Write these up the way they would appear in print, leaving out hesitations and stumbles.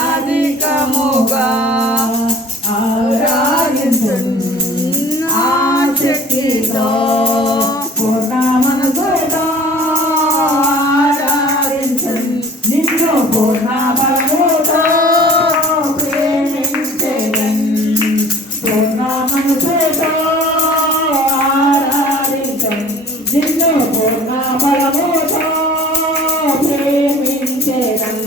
అధికముగా ఆరాధించున్ ఆసక్తితో పూర్ణ మనసుతో ఆరాధించున్ నిన్ను పూర్ణ బలముతో ప్రేమించెదన్ పూర్ణ మనసుతో ఆరాధించున్ నిన్ను పూర్ణ బలముతో ప్రేమించెదన్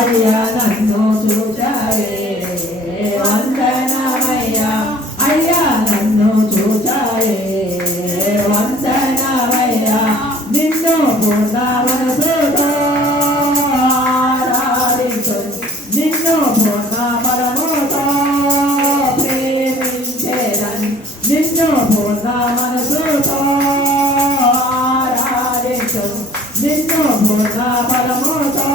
అయ్యా నన్ను చూచావే వందనమయ్యా అయ్యా నన్ను చూచావే వందనమయ్యా నిన్ను పూర్ణ మనసుతో ఆరాధించు నిన్ను పూర్ణ బలముతో ప్రేమించెదన్ నిన్ను పూర్ణ మనసుతో ఆరాధించు నిన్ను పూర్ణ బలముతో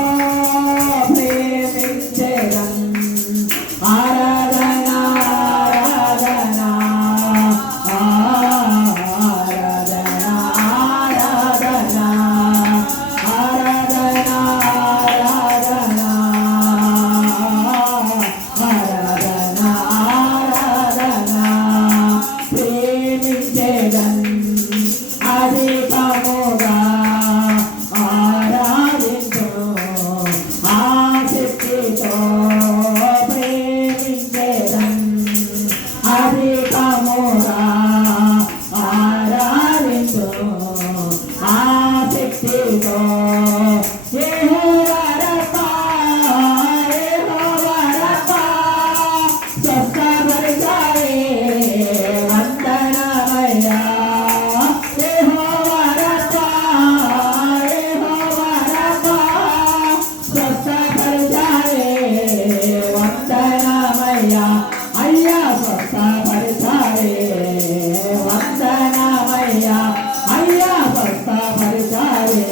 అయ్యా స్వస్థపరిచారే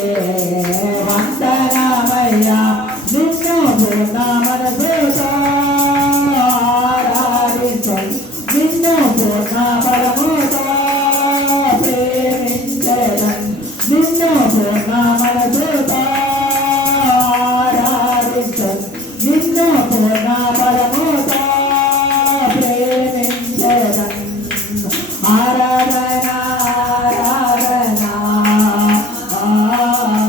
పూర్ణ మనసుతో ఆరాధించదు నిన్ను పూర్ణ బలముతో ప్రేమించదన్ ఆరాధన ఆరాధన ఆరాధన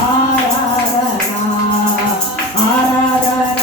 ఆరాధన ఆరాధన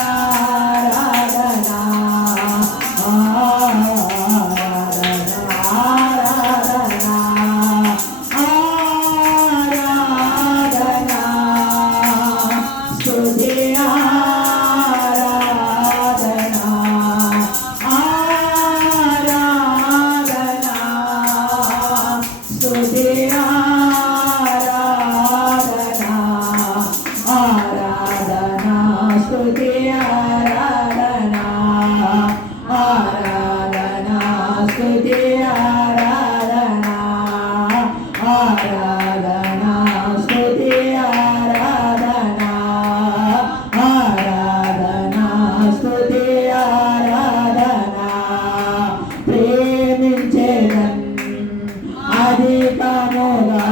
అధికముగా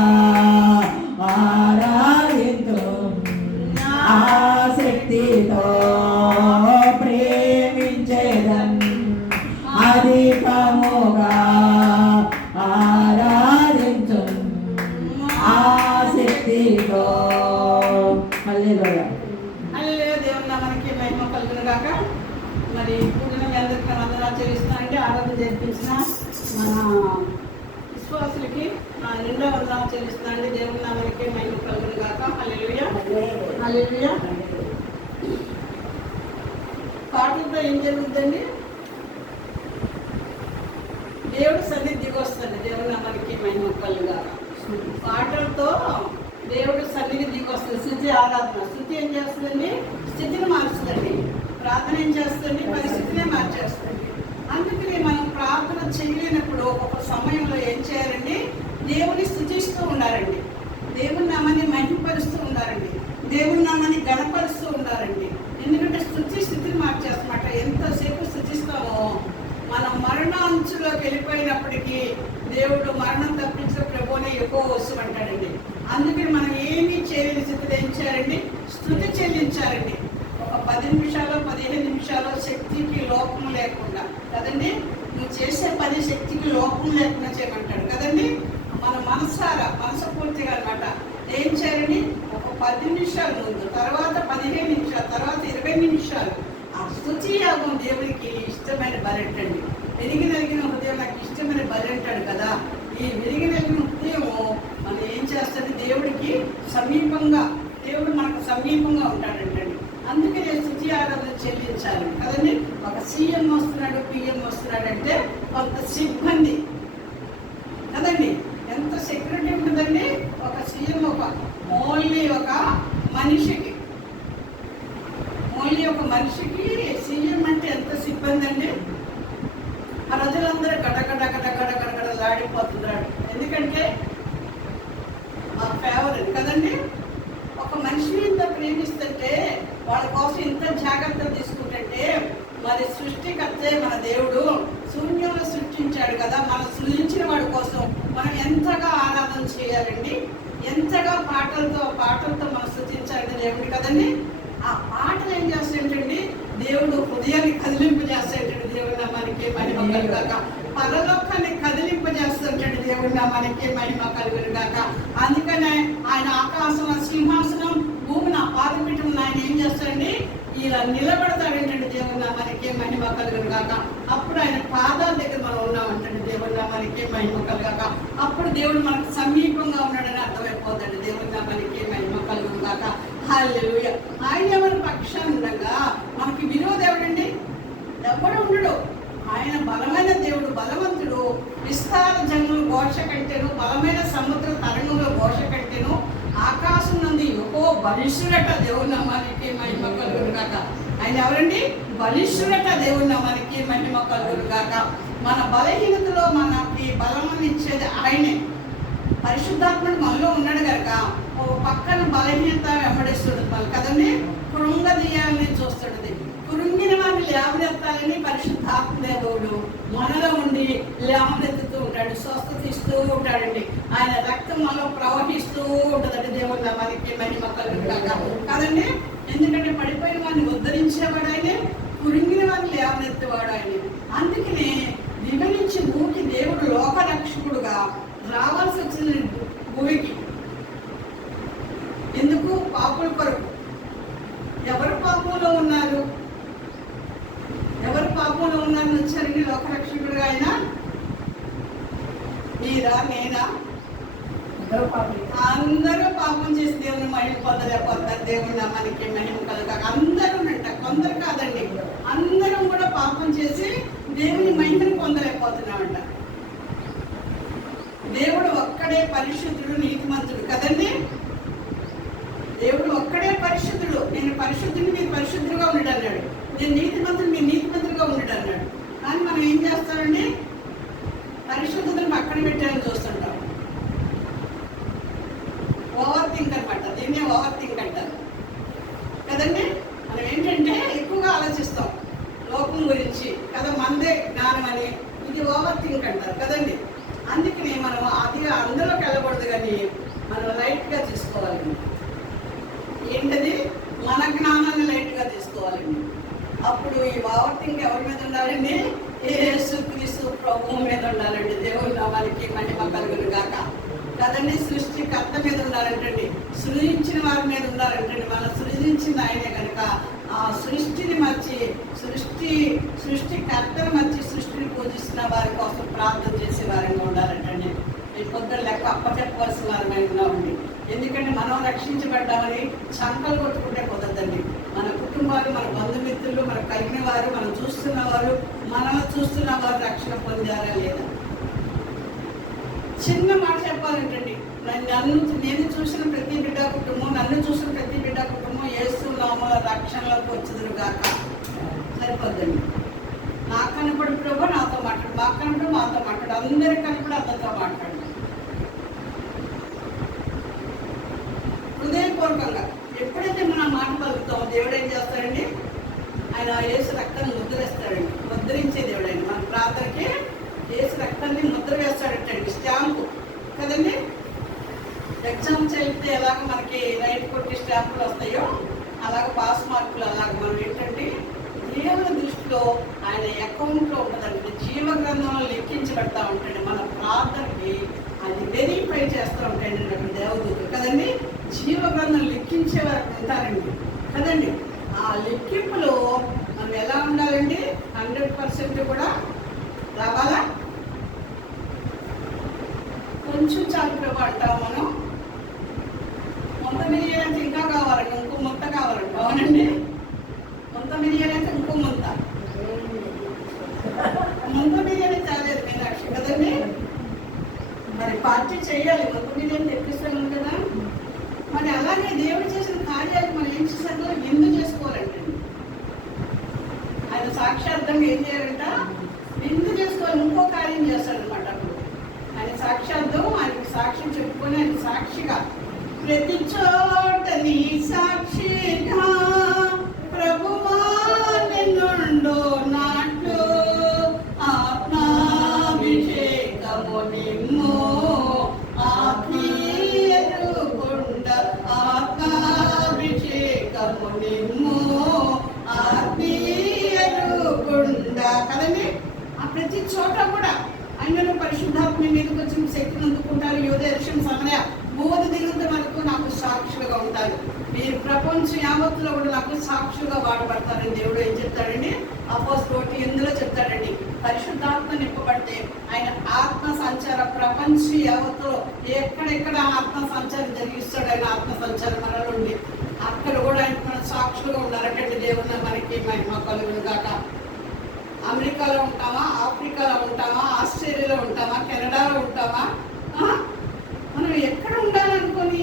ఆరాధింతు ఆసక్తితో ప్రేమించేదన్ అధికముగా ఆరాధించు ఆసక్తితో. హల్లెలూయా హల్లెలూయా. దేవుని నామానికి మహిమ కలుగును గాక. మరి కూడిన మీ అందరికీ వందనాలు చెల్లిస్తున్నానండి. ఆరాధన జరిపించిన మన విశ్వాసులకి నిండా వందనాలు చెల్లిస్తున్నానండి. దేవుని నామానికి మహిమ కలుగును గాక. హల్లెలూయా హల్లెలూయా. పాటలతో ఏం జరుగుతుందండి? దేవుడు సన్నిధి దిగి వస్తుంది. దేవుని నామానికి మహిమ కలుగును గాక. పాటలతో దేవుడు సన్నిధి దిగి వస్తుంది. స్థుతి ఆరాధన. స్థుతి ఏం చేస్తుందండి? స్థితిని మారుస్తుందండి. ప్రార్థన ఏం చేస్తుంది? పరిస్థితినే మార్చేస్తుంది. అందుకని మనం ప్రార్థన చేయలేనప్పుడు ఒక్కొక్క సమయంలో ఏం చేయాలండి? దేవుని స్థుతిస్తూ ఉండాలండి. దేవుని నామాన్ని మహిమపరుస్తూ ఉండాలండి. దేవుని నామాన్ని గణపరుస్తూ ఉండాలండి. ఎందుకంటే స్థితిని మార్చేస్తామట. ఎంతసేపు స్థుతిస్తామో మనం మరణ అంచులోకి వెళ్ళిపోయినప్పటికీ దేవుడు మరణం తప్పించిన ప్రభువునే ఎక్కువ వస్తూ అంటాడండి. అందుకని మనం ఏమీ చేయలేని స్థితిలో ఏం చేయాలండి? స్థుతి చెల్లించాలండి. ఒక 10 నిమిషాలు 15 నిమిషాలు శక్తికి లోపం లేకుండా కదండి. నువ్వు చేసే పని శక్తికి లోపం లేకుండా చేయమంటాడు కదండి. మన మనసపూర్తిగా అనమాట ఏం చేయాలండి? ఒక 10 నిమిషాల ముందు, తర్వాత 15 నిమిషాలు, తర్వాత 20 నిమిషాలు ఆ స్తుతి యాగం దేవుడికి ఇష్టమైన బలెట్టండి. విరిగినలిగిన హృదయం నాకు ఇష్టమైన బలెంటాడు కదా. ఈ విరిగినలిగిన హృదయము మనం ఏం చేస్తుంది? దేవుడికి సమీపంగా, దేవుడు మనకు సమీపంగా ఉంటాడంటండి. అందుకనే స్తుతి ఆరాధన చెల్లించాలి కదండి. ఒక సీఎం వస్తున్నాడు, పిఎం వస్తున్నాడు అంటే కొంత సిబ్బంది కదండి. ఎంత సెక్యూరిటీ ఉంటుందండి ఒక సీఎం. ఓన్లీ ఒక మనిషికి సీఎం అంటే ఎంత సిబ్బంది అండి. ఆ ప్రజలందరూ గడగడ లాడిపోతున్నాడు. ఎందుకంటే ఆ ఫేవర్ అది కదండి. ఒక మనిషిని ఇంత ప్రేమిస్తుంటే వాళ్ళ కోసం ఇంత జాగ్రత్తలు తీసుకుంటుంటే మరి సృష్టికర్తే మన దేవుడు శూన్యంలో సృష్టించాడు కదా. మనం సృష్టించిన వాడి కోసం మనం ఎంతగా ఆరాధన చేయాలండి. ఎంతగా పాటలతో మనం స్థుతించాలండి దేవుడు కదండి. ఆ పాటలు ఏం చేస్తాయంటండి? దేవుడు హృదయాన్ని కదిలింపజేస్తాయంటండి. దేవుడి నామానికి మహిమ కలుగుగాక. పరలోకాన్ని కదిలింపజేస్తుంటాడు. దేవుడి నామానికి మహిమ కలుగుగాక. అందుకనే ఆయన ఆకాశం సింహాసనం, భూమిని పాదపీఠం ఆయన ఏం చేస్తాడండి? ఇలా నిలబడతాడేంటండి. దేవుడి నామానికి మహిమ కలుగుగాక. అప్పుడు ఆయన పాదాల దగ్గర మనం ఉన్నామంటండి. దేవుడి నామానికి మహిమ కలుగాక. అప్పుడు దేవుడు మనకు సమీపంగా ఉన్నాడని అర్థమైపోతాడు. దేవుడి నామానికి మహిమ కలుగుగాక. హల్లెలూయా. ఆయన ఎవరి పక్షాన్ని ఉండగా మనకి విరోధం ఎవడండి? ఎవడు ఉండడు. ఆయన బలమైన దేవుడు, బలవంతుడు. విస్తార జనులు ఘోష కంటేను, బలమైన సముద్ర తరంగంలో ఘోష కంటేను, ఆకాశం నుండి ఓ బలిష్ఠుడట. దేవుడి నామానికి మహిమ కలుగుగాక. ఆయన ఎవరండి? బలిష్ఠుడట. దేవుడి నామానికి మహిమ కలుగుగాక. మన బలహీనతలో మనకి బలమని ఇచ్చేది ఆయనే. పరిశుద్ధాత్ముడు మనలో ఉన్నాడు కనుక ఓ పక్కన బలహీనత వెంబడిస్తుంది మనం కదండి. కృంగదీయాలని చూస్తుంది. కురుంగిన వారిని లేవనెత్తాలని పరిశుద్ధాత్మ దేవుడు మనలో ఉండి లేవనెత్తుతూ ఉంటాడు, స్వస్థత ఇస్తూ ఉంటాడండి. ఆయన రక్తం మనలో ప్రవహిస్తూ ఉంటుందండి. దేవుడు మనకి మహిమ కలుగును కాదండి. ఎందుకంటే పడిపోయిన వారిని ఉద్ధరించేవాడు ఆయన, కురింగిన వారిని లేవనెత్తేవాడు ఆయన. అందుకనే దిగనించి భూమికి దేవుడు లోకరక్షకుడుగా రావాల్సి వచ్చింది భూమికి. ఎందుకు? పాపుల కొరకు. ఎవరు పాపంలో ఉన్నారు? ఎవరు పాపంలో ఉన్నారని వచ్చారండి లోకరక్షకుడుగా ఆయన? మీరా, నేనా? అందరూ పాపం చేసి దేవుని మహిమ పొందలేకపోతారు. దేవుని మనకి మహిమ కలగాక అందరూ అంట, కొందరు కాదండి, అందరం కూడా పాపం చేసి దేవుని మహిమను పొందలేకపోతున్నామంట. దేవుడు ఒక్కడే పరిశుద్ధుడు, నీతిమంతుడు కదండి. దేవుడు ఒక్కడే పరిశుద్ధుడు. నేను పరిశుద్ధుని, మీరు పరిశుద్ధులుగా ఉండడు అన్నాడు. నేను నీతిమంతుడు, మీరు నీతిమంతులుగా ఉండడు అన్నాడు. కానీ మనం ఏం చేస్తామండి? పరిశుద్ధతను పక్కన పెట్టాలని చూస్తుంటాం. ఓవర్ థింక్ అనమాట. దీన్నే ఓవర్ థింక్ అంటారు కదండి. మనం ఏంటంటే ఎక్కువగా ఆలోచిస్తాం లోకం గురించి కదా, మందే జ్ఞానం అని. ఇది ఓవర్ థింక్ అంటారు కదండి. అందుకని మనం అది అందులోకి వెళ్ళకూడదు, కానీ మనం లైట్గా తీసుకోవాలండి. ఏంటది? మన జ్ఞానాన్ని లైట్గా తీసుకోవాలండి. అప్పుడు ఈ ఓవర్ థింక్ ఎవరి మీద ఉండాలండి? యేసుక్రీస్తు ప్రభువు మీద ఉండాలండి. దేవుని నామానికి మహిమ కలుగును గాక కదండి. సృష్టికర్త మీద ఉండాలంటండి, సృజించిన వారి మీద ఉండాలంటండి. మనం సృజించిన ఆయనే కనుక ఆ సృష్టిని మర్చి, సృష్టికర్తను మర్చి సృష్టిని పూజిస్తున్న వారి కోసం ప్రార్థన చేసే వారిగా ఉండాలంటండి. ఈ పొద్దున లెక్క అప్పచెప్పవలసిన వారమై ఉన్నామండి. ఎందుకంటే మనం రక్షించబడ్డామని చంకలు కొట్టుకుంటే కుదరదండి. మన కుటుంబాలు, మన బంధుమిత్రులు, మన కలిగిన వారు, మనం చూస్తున్న వారు, మనం చూస్తున్న వారు రక్షణ పొందారా లేదా? చిన్న మాట చెప్పాలంటండి. నేను చూసిన ప్రతి బిడ్డ కుటుంబం, నన్ను చూసిన ప్రతి బిడ్డ కుటుంబం యేసు నామములో రక్షణలోకి వచ్చుదురు గాక. సరిపోద్దండి. నాకు కనపడు ప్రభు నాతో మాట్లాడు, మాకు కనపడు మాతో మాట్లాడు, అందరి కనపడు అందరితో మాట్లాడు. హృదయపూర్వకంగా ఎప్పుడైతే మనం మాట పలుకుతామో దేవుడు ఏం చేస్తాడండి? ఆయన యేసు రక్తాన్ని ముద్రేస్తాడండి. ముద్రించే దేవుడు అండి. మన ప్రార్థనకి యేసు రక్తాన్ని ముద్ర వేస్తాడంటండి, స్టాంపు కదండి. ఎగ్జామ్స్ వెళ్తే ఎలాగ మనకి రైట్ కొట్టి స్టాంపులు వస్తాయో అలాగ పాస్ మార్కులు అలాగ మనం ఏంటంటే దేవుని దృష్టిలో ఆయన అకౌంట్లో ఉంటుందండి. జీవ గ్రంథంలో లెక్కించబడతా ఉంటాడు. మన ప్రార్థనకి అది వెరిఫై చేస్తూ ఉంటాయండి అక్కడ దేవదూతలు కదండి. జీవ గ్రంథం లెక్కించే వారు ఉంటారండి కదండి. ఆ లెక్కింపులో మనం ఎలా ఉండాలండి? 100% కూడా రావాలా? కొంచెం చాలు ప్రభు అంటాం మనం. మొత్త మిలియన్ ఇంకా కావాలండి, ఇంకో మొత్త కావాలండి. అవునండి, మొత్త మిలియన్ అయితే ఇంకో మొత్త మిలియన్ చాలేదు మీనాక్షి కదండి. మరి పార్టీ చేయాలి, మొత్త మిలియన్ తెప్పిస్తాను కదా. మరి అలాగే దేవుడు చేసిన కార్యాలు మనం ఏం చేశారో విందు చేసుకోవాలంటే ఆయన సాక్షార్థంగా ఏం చేయాలంట? విందు చేసుకోవాలి. ఇంకో కార్యం చేస్తాడనమాట. అప్పుడు ఆయన సాక్షార్థం, ఆయనకి సాక్ష్యం చెప్పుకొని ఆయన సాక్షిగా ప్రతి చోట నీ సాక్షిగా ప్రభువా నిన్నుండో నాట్లు ఆత్మాభిషేకము నిమ్ము ఆత్మీయరుకుండ ఆత్మాభిషేకము నిమ్ము ఆత్మీయరుకుండ కదండి. ఆ ప్రతి చోట కూడా ఆయనను పరిశుద్ధాత్మ మీదకి వచ్చి శక్తిని అందుకుంటారు. యోధేర్షం సమయ బోధ దినంత వరకు నాకు సాక్షులుగా ఉంటారు. మీరు ప్రపంచం యావత్తులో కూడా నాకు సాక్షులుగా వాడబడతారని దేవుడు ఏం చెప్తాడండి? అపోస్తలుడు ఎందులో చెప్తాడండి? పరిశుద్ధాత్మ నింపబడితే ఆయన ఆత్మ సంచార ప్రపంచ యావత్తులో ఎక్కడెక్కడ ఆత్మ సంచారం జరిగిస్తాడు. ఆయన ఆత్మ సంచారం మనలో ఉండి అక్కడ కూడా ఆయన మన సాక్షులుగా ఉన్నారంటే దేవుడు మనకి మహిమ కలుగును గాక. అమెరికాలో ఉంటామా, ఆఫ్రికాలో ఉంటామా, ఆస్ట్రేలియాలో ఉంటామా, కెనడాలో ఉంటామా, మనం ఎక్కడ ఉండాలనుకొని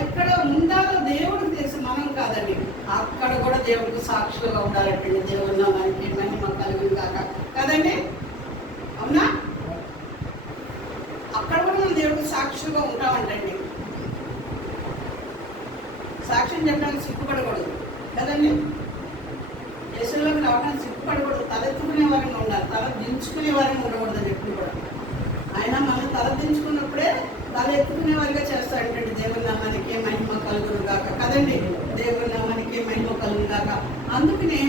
ఎక్కడ ఉండాలో దేవుడికి తెలుసు, మనం కాదండి. అక్కడ కూడా దేవుడికి సాక్షులుగా ఉండాలంటే దేవుడు మనకి మహిమ కలుగును గాక కదండి. అవునా? అక్కడ కూడా మనం దేవుడికి సాక్షులుగా ఉంటామంటండి. సాక్ష్యం చెప్పడానికి సిగ్గుపడకూడదు కదండి. యేసు వెలుగులోకి రావడానికి సిగ్గుపడకూడదు. తలెత్తుకునే వారిని ఉండాలి, తల దించుకునే వారిని ఉండకూడదు అని ఎప్పుడు కూడా. ఆయన మనం తల దించుకున్నప్పుడే తల ఎత్తుకునే వారిగా చేస్తాడంటే దేవుని నామానికి మహిమ కలుగును గాక కదండి. దేవుని నామానికి మహిమ కలుగును గాక. అందుకనే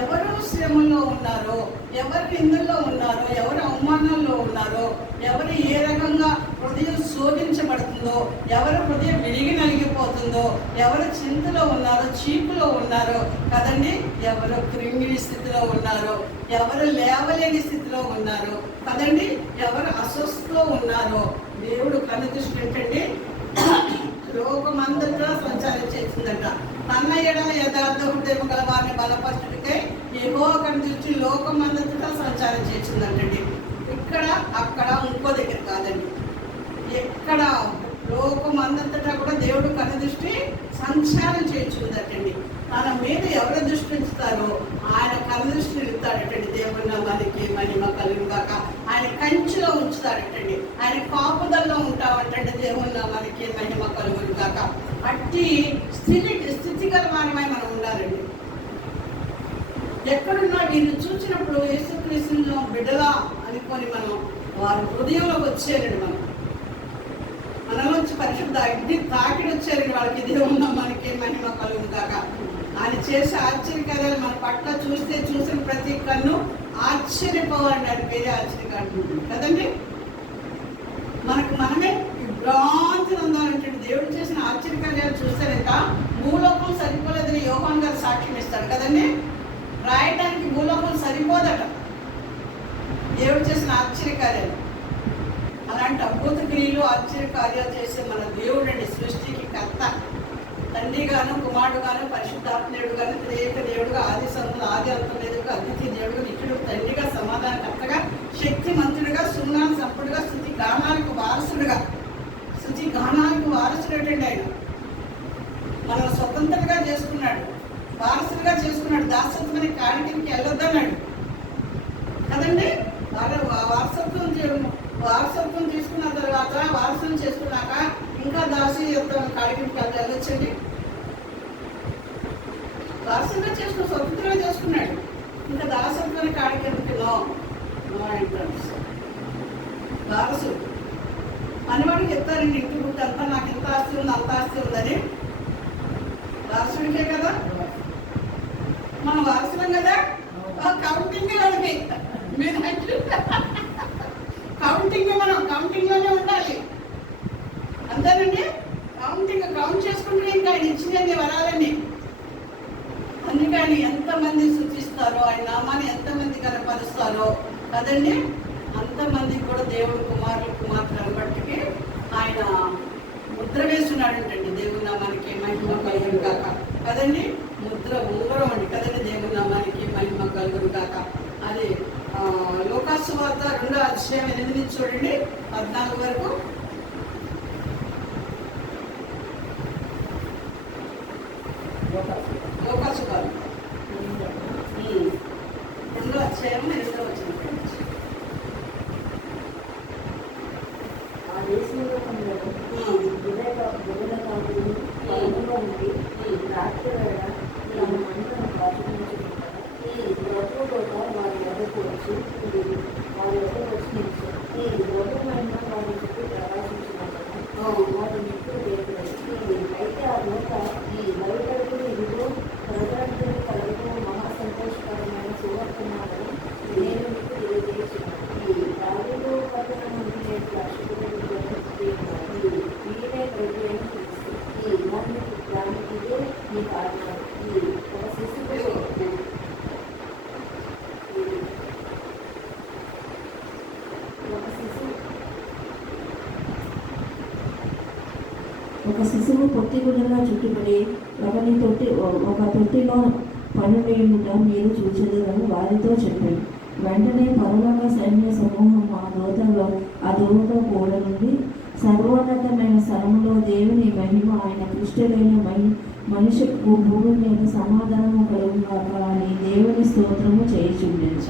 ఎవరు శ్రమలో ఉన్నారో, ఎవరు నిందల్లో ఉన్నారో, ఎవరు అవమానాల్లో ఉన్నారో, ఎవరు ఏ రకంగా హృదయం శోధించబడుతుందో, ఎవరు హృదయం విరిగి నలిగిపోతుందో, ఎవరు చింతలో ఉన్నారో, చీపులో ఉన్నారో కదండి, ఎవరు కృంగిడి స్థితిలో ఉన్నారో, ఎవరు లేవలేని స్థితిలో ఉన్నారో కదండి, ఎవరు అస్వస్థలో ఉన్నారో దేవుడు కనుదృష్టి ఏంటండి లోకమంతటా సంచారం చేసిందట. తన ఎడల యథార్థ హృదయం గల వారిని బలపరచుడికై యెహోవా కనుదృష్టి లోకమంతటా సంచారం చేసిందంటండి. ఇక్కడ అక్కడ ఇంకో దగ్గర కాదండి, ఎక్కడ లోకమంతటా కూడా దేవుడు కనుదృష్టి సంచారం చేయించుందటండి. తన మీద ఎవరు దృష్టి ఉంచుతారో ఆయన కనుదృష్టి నిలుపుతాడటండి. దేవుని నామానికి మహిమ కలుగును గాక. ఆయన కంచిలో ఉంచుతాడటండి, ఆయన కాపుదల్లో ఉంటామంటండి. దేవుని నామానికి మహిమ కలుగును గాక. అట్టి స్థితికరమానమై మనం ఉండాలండి. ఎక్కడున్నా వీళ్ళు చూసినప్పుడు యేసుక్రీస్తులో బిడ్డలా అనుకొని మనం వారి హృదయంలోకి వచ్చేయాలండి. మనలోంచి పరిశుద్ధ అగ్ని తాకిడి వచ్చారండి వాళ్ళకి. దేవుని నామానికి మహిమ కలుగును గాక. ఆయన చేసే ఆశ్చర్యకార్యాలు మన పట్ల చూసిన ప్రతి కన్ను ఆశ్చర్యపోవాలండి. ఆయన పేరే ఆశ్చర్యకారుడు కదండి. మనమే భ్రాంతి అందాలంటే దేవుడు చేసిన ఆశ్చర్యకార్యాలు చూసారంట. భూలోకం సరిపోలేదని యోహాన్ గారు సాక్ష్యం ఇస్తాడు కదండి. రాయటానికి భూలోకం సరిపోదట దేవుడు చేసిన ఆశ్చర్యకార్యాలు. అలాంటి అద్భుత క్రియలు ఆశ్చర్యకార్యాలు చేసే మన దేవుడు అండి, సృష్టికి కర్త. తండ్రి గాను, కుమారుడు గాను, పరిశుద్ధాత్మేయుడు గాను, త్రియేక దేవుడుగా, ఆది సంతులు, ఆది అంతం లేదుగా, అద్వితీయ దేవుడుగా, నిత్యుడు, తండ్రిగా, సమాధానకర్తగా, శక్తిమంతుడుగా, సున్నాన సంపుడుగా, స్తుతి గానాలకు వారసుడుగా. స్తుతి గానాలకు వారసుడు ఏంటండి ఆయన మనం స్వతంత్రంగా చేసుకున్నాడు, వారసుడుగా చేసుకున్నాడు. దాసత్వమని కాడికి వెళ్ళొద్దన్నాడు కదండి. వారసత్వం తీసుకున్న తర్వాత వారసులు చేసుకున్నాక ఇంకా దాసీత్వం కాడికి వెళ్ళొచ్చండి. వారసుగా చేసుకుని స్వతంత్రంగా చేసుకున్నాడు. ఇంకా దాసత్వాన్ని కాడికి ఎందుకులో వారసుడు అనేవాడికి చెప్తారండి. ఇంటి గుర్తు అంతా నాకు ఇంత ఆస్తి ఉంది, అంత ఆస్తి ఉందని. వారసుడికే కదా మనం వారసులం కదా. కౌంటింగ్ వాడికి మీరు కౌంటింగ్లోనే ఉండాలి అంతేనండి. కౌంట్ చేసుకుంటే ఇంకా ఆయన ఇచ్చినది వరాలని. అందుకే ఆయన ఎంతమంది సూచిస్తారో, ఆయన నామాన్ని ఎంతమంది కనపరుస్తారో కదండి, అంతమందికి కూడా దేవుడు కుమార్తెలను బట్టికి ఆయన ముద్ర వేస్తున్నాడంటండి. దేవుని నామానికి మహిమ కలుగును కాక కదండి. ముద్ర ఉంగరం అండి కదండి. దేవుని నామానికి మహిమ కలుగును కాక. అది లోకాసు వార్త 2వ అధ్యాయం 8 నుంచి చూడండి 14 వరకు. లోకాసు వార్త 2వ అధ్యాయం 8వ వచనం. ఆ దేశంలో ఉండి రాత్రి వేళ తమ మంటను కాచుకుంటున్నారు. ప్రభువుతో వారి ఎదుకు వచ్చి గౌరవమైన వారి చుట్టూ ప్రకాశించినప్పుడు వారి నిప్పులు వేయలేదు. అయితే ఆ నోట బయటకు ఇదిగో ప్రజలందరూ కలుగుతూ మహాసంతోషకరమైన సువర్తమానని నేను మీకు తెలియజేస్తున్నాను. దావీదు పట్టణం నుండి నేను వీరే ప్రభువైన క్రీస్తు. దానికి ఇదే మీ కారణం. ఒక శిశువు పొత్తిగుడ్డగా చుట్టుపడి ఒక తొట్టిలో పనులేముట మీరు చూసేదని వారితో చెప్పాడు. వెంటనే పరలోక సైన్య సమూహం ఆ దూతతో కూడా నుండి సర్వోన్నతమైన స్థలంలో దేవుని మహిమ ఆయన కృష్ణులైన మనిషి భూమి మీద సమాధానము కలుగుగాక అని దేవుని స్తోత్రము చేయుచుండెను.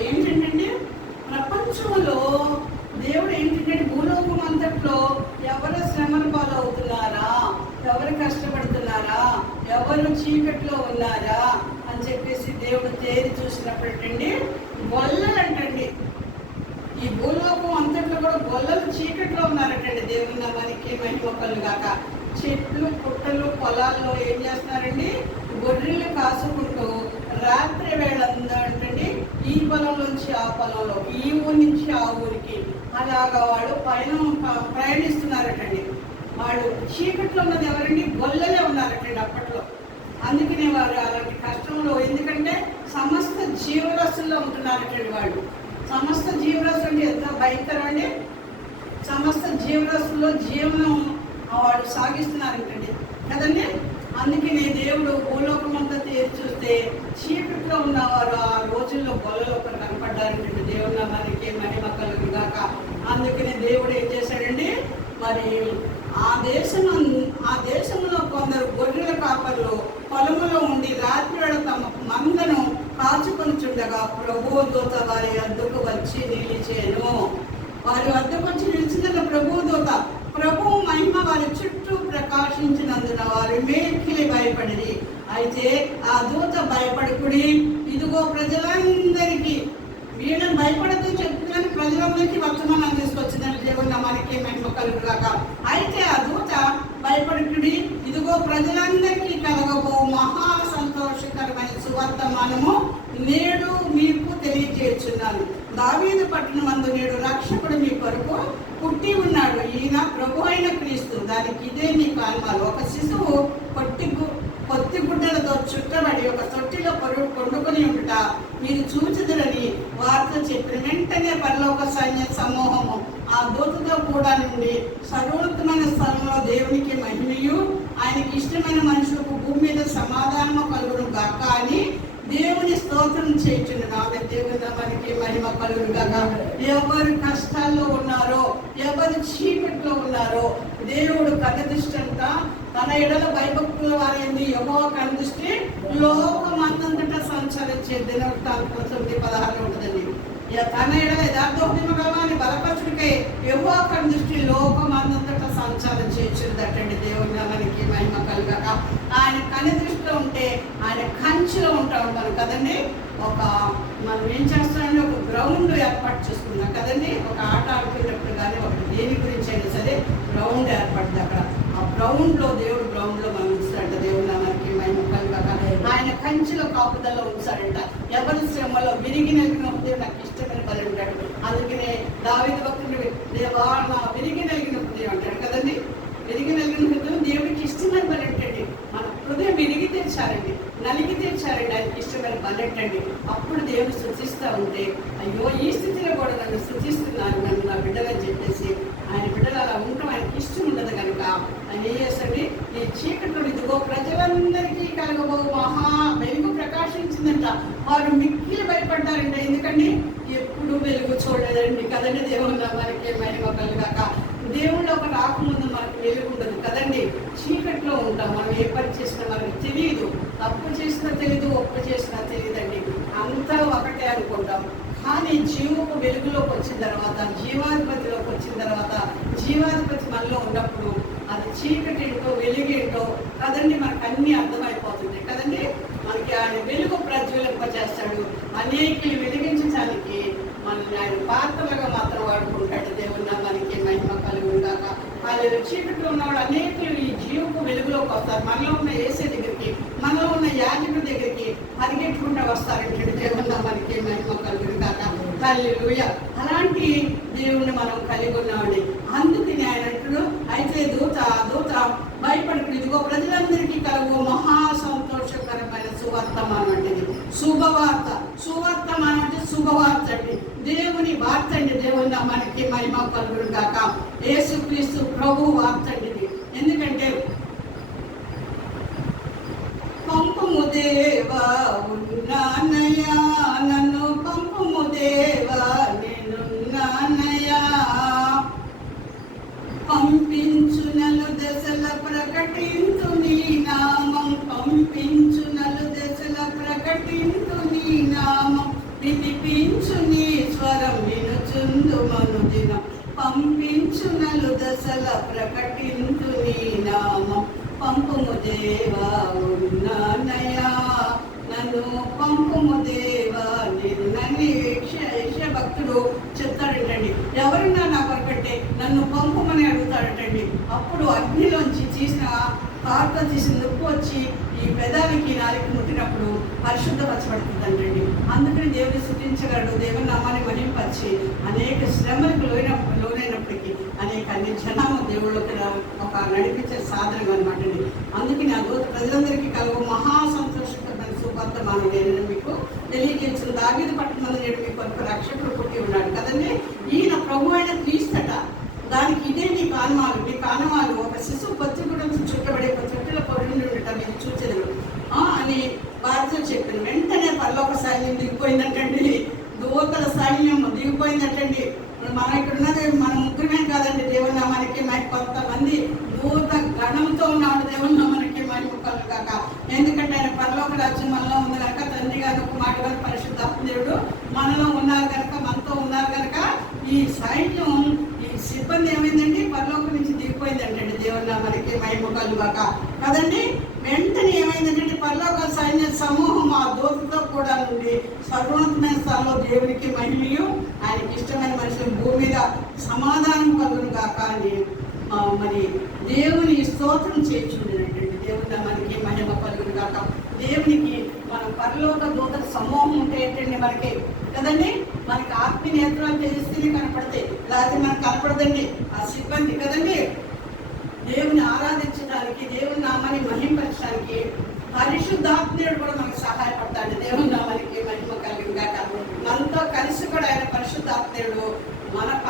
ఏంటంటే ప్రపంచంలో దేవుడు ఏంటంటే భూలోకం అంతట్లో ఎవరు శ్రమల పాలవుతున్నారా, ఎవరు కష్టపడుతున్నారా, ఎవరు ఎవరు చీకట్లో ఉన్నారా అని చెప్పేసి దేవుడు తేరి చూసినప్పుడండి గొల్లలంటండి. ఈ భూలోకం అంతట్లో కూడా గొల్లలు చీకట్లో ఉన్నారటండి. దేవుని నామానికి మహిమ కలుగాక. చెట్లు పుట్టలు పొలాల్లో ఏం చేస్తున్నారండి? గొర్రెలు కాసుకుంటూ రాత్రి వేళందంటండి ఈ పొలం నుంచి ఆ పొలంలో, ఈ ఊరి నుంచి ఆ ఊరికి అలాగా వాళ్ళు ప్రయాణిస్తున్నారటండి. వాళ్ళు చీకట్లో ఉన్నది ఎవరండి? గొల్లలే ఉన్నారటండి అప్పట్లో. అందుకనే వారు అలాంటి కష్టంలో, ఎందుకంటే సమస్త జీవరాశుల్లో ఉంటున్నారటండి వాళ్ళు. సమస్త జీవరాశులు అంటే ఎంత భయంకరం అండి. సమస్త జీవరాశుల్లో జీవనం వాళ్ళు సాగిస్తున్నారంటండి కదండి. అందుకనే దేవుడు భూలోకం అంతా తేరి చూస్తే చీకట్లో ఉన్నవారు ఆ రోజుల్లో గొల్లలో కనపడ్డారంటండి. దేవుడు నామానికి మహిమ కలుగుగాక. అందుకనే దేవుడు ఏం చేశాడండి, మరి ఆ దేశంలో కొందరు గొర్రెల కాపర్లు పొలములో ఉండి రాత్రి వేళ తమ మందను కాచుకొనిచుండగా ప్రభువు దూత వారి వద్దకు వచ్చి నిలిచేను. వారి వద్దకు వచ్చి నిలిచిందన్న ప్రభువు దూత, ప్రభువు మహిమ వారి చుట్టూ ప్రకాశించినందున వారు మేకిలి భయపడిరి. అయితే ఆ దూత భయపడుకుడి, ఇదిగో ప్రజలందరికీ, వీళ్ళని భయపడతో చెప్తున్నాను, ప్రజలందరికీ వర్తమానం తీసుకొచ్చిందని దేవుని నామానికి మహిమ కలుగుగాక. అయితే ఆ దూత భయపడుకుడి, ఇదిగో ప్రజలందరికీ కలగబో మహా సంతోషకరమైన సువర్తమానము నేడు మీకు తెలియజేస్తున్నాను. దావీదు పట్టణమందు నేడు రక్షకుడు మీ కొరకు పుట్టి ఉన్నాడు. ఈయన ప్రభు అయిన క్రీస్తు. దానికి ఇదే మీ కాల్మాలు. ఒక శిశువు పొత్తి గుడ్డలతో చుట్టబడి ఒక తొట్టిలో కొండుకొని ఉండుట మీరు చూచుదురని వార్త చెప్పిన వెంటనే పరలోక సైన్య సమూహము ఆ దూతతో కూడా నుండి సర్వోన్నతమైన స్థలంలో దేవునికి మహిమయు ఆయనకి ఇష్టమైన మనుషులకు భూమి మీద సమాధానము కలుగును గాక అని దేవుని స్తోత్రం చేయుచున్నాను. దేవుని నామానికి మహిమ కలుగును గాక. ఎవరు కష్టాల్లో ఉన్నారో, ఎవరు చీకట్లో ఉన్నారో దేవుడు కన్నదృష్టి అంట తన ఎడల భయభక్తుల వారి యెహోవా కన్నదృష్టి లోకమందంతటా సంచరించే దినవృత్తాంతం 9:16 ఉంటుందండి. తన ఎడల యథార్థోద్యమని బలపరచుడికై యెహోవా కన్నదృష్టి లోకమందంతటా సంచారం చేయించుదటండి. దేవుని నామానికి మహిమ కలుగాక. ఆయన కన్నదృష్టిలో ఉంటే ఆయన కంచిలో ఉంటాం మనం కదండి. మనం ఏం చేస్తామంటే ఒక గ్రౌండ్ ఏర్పాటు చేసుకున్నాం కదండి. ఒక ఆట ఆడుకునేటప్పుడు కానీ ఒకటి దేని గురించి అయినా సరే గ్రౌండ్ ఏర్పడుతుంది. అక్కడ ఆ గ్రౌండ్లో దేవుడు గ్రౌండ్లో మనం ఉంచాడంట. దేవుడు నామానికి మహిమ కలుగాక. ఆయన కంచిలో కాపుదల్లో ఉంచాడంట. ఎవరి శ్రమలో విరిగి నలిగిన హృదయం నాకు ఇష్టమైన బలి ఉంటాడు. అందుకనే దావీదు భక్తుడు దేవా నా విరిగి నలిగిన హృదయం అంటాడు కదండి. విరిగి నలిగిన హృదయం దేవుడికి ఇష్టమైన బలి అంటండి. మన హృదయం విరిగి తెచ్చారండి, నలిగి తెచ్చారండి, ఆయనకి ఇష్టమైన బలి అంటండి. అప్పుడు దేవుడు స్తుతిస్తూ ఉంటే అయ్యో ఈ స్థితిలో కూడా నన్ను స్తుతిస్తున్నాను నన్ను నా బిడ్డలని చెప్పేసి ఆయన బిడ్డలు అలా ఉండటం ఆయనకి ఇష్టం ఉండదు కనుక ఆయన ఏం చేస్తాడు, ఈ చీకట్లో ఇదిగో ప్రజలందరికీ కలగబో మహా వెలుగు ప్రకాశించిందంట. వారు మిక్కిలి భయపడ్డారంట. ఎందుకండి ఎప్పుడు వెలుగు చూడలేదండి కదండి. దేవుని నామానికి మహిమ కలుగాక. దేవుళ్ళు ఒక రాకముందు మనకు వెలుగు ఉండదు కదండి. చీకట్లో ఉంటాం. మనం ఏ పని చేసినా మనకు తెలియదు. తప్పు చేసినా తెలియదు, ఒప్పు చేసినా తెలియదండి. అంతా ఒకటే అనుకుంటాం. కానీ జీవపు వెలుగులోకి వచ్చిన తర్వాత, జీవాధిపతిలోకి వచ్చిన తర్వాత, జీవాధిపతి మనలో ఉన్నప్పుడు అది చీకటి ఏంటో వెలుగేంటో కదండి మనకు అన్నీ అర్థమైపోతుంది కదండి. మనకి ఆయన వెలుగు ప్రజ్వలింపజేస్తాడు. అనేకులు వెలిగించడానికి మనల్ని ఆయన పాత్రలుగా మాత్రం వాడుకుంటాడు. దేవుని నామానికి మహిమ కలుగుగాక. వాళ్ళు చీకట్లో ఉన్నవాడు అనేకులు ఈ జీవపు వెలుగులోకి వస్తారు. మనలో ఉన్న యేసే దగ్గరికి, మనలో ఉన్న యాజకుడి దగ్గరికి పరిగెట్టుకుంటూ వస్తారంటే దేవుని నామానికి మహిమ కలుగుగాక. హల్లెలూయా. అలాంటి దేవుణ్ణి మనం కలిగి ఉన్నామండి. అందుకని ఆయన అంటాడు, అయితే దూత భయపడుకుని ఇదిగో ప్రజలందరికీ కలుగు మహా సంతోషకరమైన సువర్తమానం అంటే శుభవార్త. సువర్తమానం అంటే శుభవార్త అండి, దేవుని వార్త అండి. దేవుని నామానికి మహిమ కలుగుగాక. యేసుక్రీస్తు ప్రభు వార్త అండి. ఎందుకంటే పంపుము దేవా ఉన్నానయ్యా, నన్ను పంపుము దేవా నేనున్నానయ్యా, పంపించు నలు దశల ప్రకటించు నీ నామం, పంపించు నలు దశల ప్రకటించు నీ నామం, వినిపించు నీ స్వరం వినుచుందు మనుదినం, పంపించు నలు దశల ప్రకటించు నీ నామం, పంపుము దేవా ఉన్నానయ్యా, నన్ను పంపుము దేవా నేను నన్ను భక్తుడు చెప్తాడటండి. ఎవరైనా నా కొరకంటే నన్ను పంపమని అడుగుతాడటండి. అప్పుడు అగ్నిలోంచి తీసిన కారుతో తీసిన నొప్పి వచ్చి ఈ పెదాలకి నాలుగు ముట్టినప్పుడు పరిశుద్ధపరచబడుతుందంటండి. అందుకని దేవుని స్తుతించగలడు, దేవుని నామాన్ని మహింపరిచి అనేక శ్రమలకు లోనైనప్పటికీ అనేక అన్ని జనాము దేవుళ్ళకి ఒక నడిపించే సాధనం అనమాట అండి. అందుకని ఆ దూత ప్రజలందరికీ కలుగు మహా సంతోషకరమైన సువార్తమానం నేను మీకు తెలియజేసిన దావీదు పట్టణంలో నేడు మీ కొరకు రక్షకుడు పుట్టి ఉన్నాడు కదండి. ఈయన ప్రభు అయిన క్రీస్తట. దానికి ఇదే మీ కానవాలు ఒక శిశువు పత్తి కూడా చుట్టబడే చెట్టులో పొడి ఉండటం మీరు చూచెదరు అని భారత చెప్పారు. వెంటనే పరలోక సైన్యం దిగిపోయిందటండి, దూతల సైన్యం దిగిపోయిందటండి. మనం ఇక్కడ ఉన్నది మన ముగ్గురమే కాదండి, దేవుని నామానికి కొంతమంది దూత గణంతో ఉన్నాడు. దేవుని నామానికి మహిమ కలుగాక. ఎందుకంటే ఆయన పరలోక రాజ్యం మనలో ఉంది కనుక, తండ్రి గారు ఒక మాట గారు పరిశుద్ధాత్మ దేవుడు మనలో ఉన్నారు కనుక, మనతో ఉన్నారు కనుక ఈ సైన్యం ఈ సిబ్బంది ఏమైందండి పరలోకం నుంచి దిగిపోయిందంటండి. దేవుని నామానికి మహిమ కలుగాక కదండి. వెంటనే ఏమైందంటే పరలోక సైన్య సమూహం ఆ దూతతో కూడా నుండి సర్వోన్నతమైన స్థలంలో దేవునికి మహిమయు ఆయనకి ఇష్టమైన మనుషులు భూమి మీద సమాధానం కలుగును కాక అని మరి దేవుని స్తోత్రం చేయించుండేటండి. దేవుని నామానికి మహిమ కలుగును కాక. దేవునికి మన పరలోక దూతల సమూహం ఉంటే ఏంటండి మనకి కదండి, మనకి ఆత్మీయ నేత్రాలు తెలిస్తేనే కనపడతాయి, లేకపోతే మనకు కనపడదండి. ఆ సిబ్బంది కదండి దేవుని ఆరాధించడానికి, దేవుని నామాన్ని మహింపరచడానికి పరిశుద్ధాత్మీయుడు కూడా మనకు సహాయపడతాడు. దేవుని నామానికి మహిమ కలిగిన కాక. మనతో కలిసి కూడా ఆయన పరిశుద్ధాత్మీయుడు మన